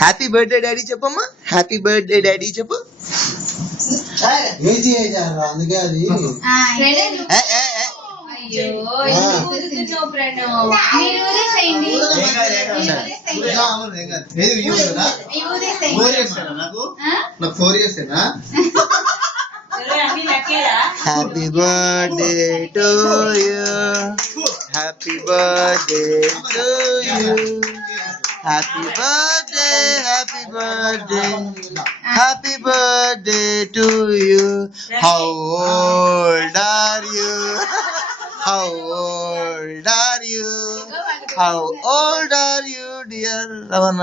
Happy birthday daddy చెప్పమ్మా. Happy birthday daddy చెప్పు. అందుకే అది నాకు 4 years happy birthday to you. Happy birthday to you. Happy birthday happy birthday happy birthday to you. How old are you? How old are you? How old are you dear Ramana?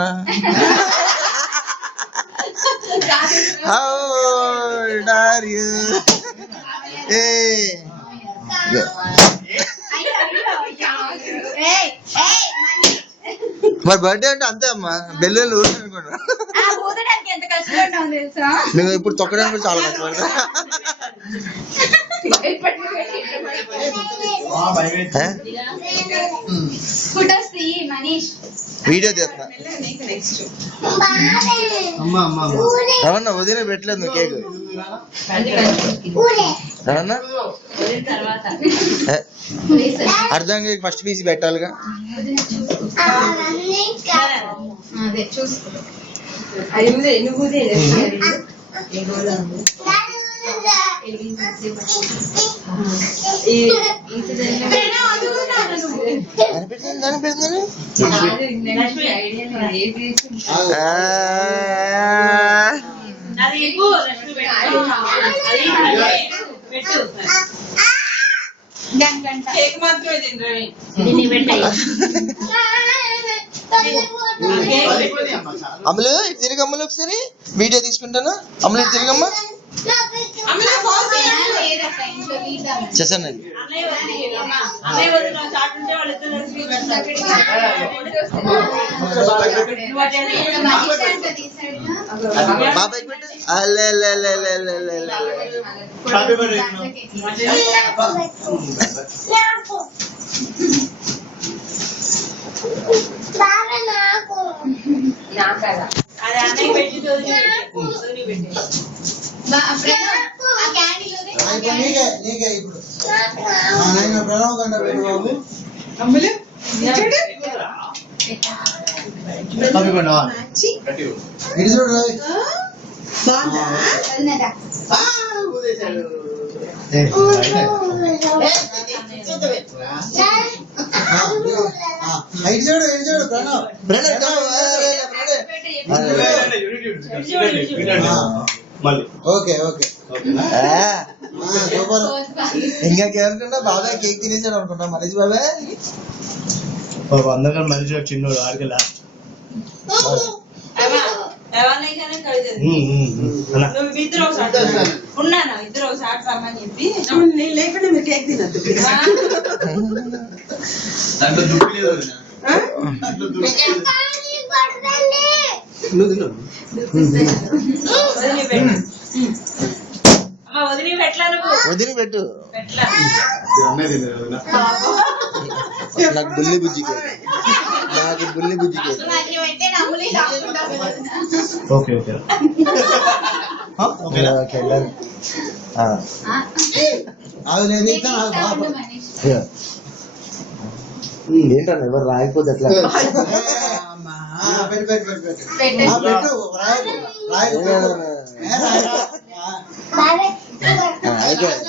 How old are you? Hey. మరి birthday అంటే అంతే అమ్మా, bell ఊరుకుంటున్నా. నువ్వు ఇప్పుడు తొక్కడానికి చాలా కష్టపడతా. Video తీస్తా. అవునా వదిలే పెట్టలేదు నువ్వు కేక్? అవునా అర్థం ఫస్ట్ పీస్ పెట్టాలిగా. అమలు తిరిగి అమ్మలు ఒకసారి వీడియో తీసుకుంటాను. అమలు తిరిగమ్మా చేశాను. బాబాయ్ పెట్టు. ఇంకేమనుకున్నా బాబాయ్ కేక్ తినేసాడు అనుకుంటా మనీష్ బాబాయ్. అందరికన్నా మనిషి చిన్నోడు ఆడికెళ్ళా లేకుండా మీరు కేక్ తినద్దు. వదిలిపెట్టు. నాకు బుల్లి బుజ్జి కేక్. నాకు బుల్లి బుజ్జి కేక్. ఓకే ఓకే ఏంటన్నా ఎవరు రాయకపోతే ఎట్లా? పెట్టు